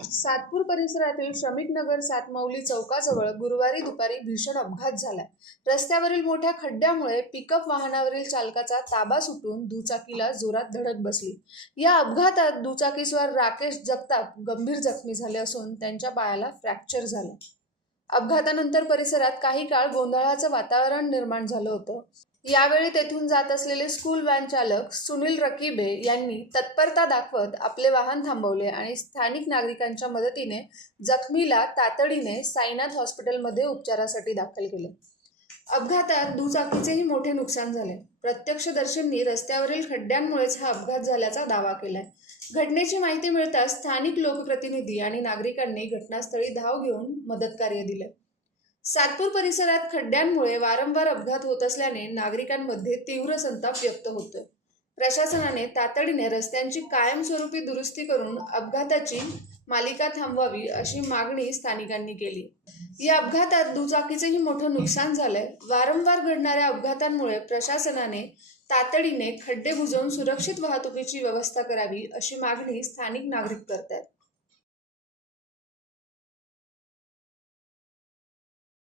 सातपूर परिसरातील श्रमिक नगर सातमौली चौकाजवळ गुरुवारी दुपारी भीषण अपघात झालाय। रस्त्यावरील मोठ्या खड्ड्यामुळे पिकअप वाहनावरील चालकाचा ताबा सुटून दुचाकीला जोरात धडक बसली। या अपघातात दुचाकीस्वार राकेश जगताप गंभीर जखमी झाले असून त्यांच्या पायाला फ्रॅक्चर झाले। अपघातानंतर परिसरात काही काळ गोंधळाचं वातावरण निर्माण झालं होतं। यावेळी तेथून जात असलेले स्कूल व्हॅन चालक सुनील रकीबे यांनी तत्परता दाखवत आपले वाहन थांबवले आणि स्थानिक नागरिकांच्या मदतीने जखमीला तातडीने साईनाथ हॉस्पिटलमध्ये उपचारासाठी दाखल केले। अपघातात दुचाकीचेही मोठे नुकसान झाले। प्रत्यक्षदर्शींनी रस्त्यावरील खड्ड्यांमुळेच हा अपघात झाल्याचा दावा केलाय। घटनेची माहिती मिळताच स्थानिक लोकप्रतिनिधी आणि नागरिकांनी घटनास्थळी धाव घेऊन मदतकार्य दिले। सातपूर परिसरात खड्ड्यांमुळे वारंवार अपघात होत असल्याने नागरिकांमध्ये तीव्र संताप व्यक्त होतोय। प्रशासनाने तातडीने रस्त्यांची कायमस्वरूपी दुरुस्ती करून अपघाताची मालिका थांबवावी अशी मागणी स्थानिकांनी केली। या अपघातात दुचाकीचेही मोठं नुकसान झालंय। वारंवार घडणाऱ्या अपघातांमुळे प्रशासनाने तातडीने खड्डे बुजवून सुरक्षित वाहतुकीची व्यवस्था करावी अशी मागणी स्थानिक नागरिक करतात।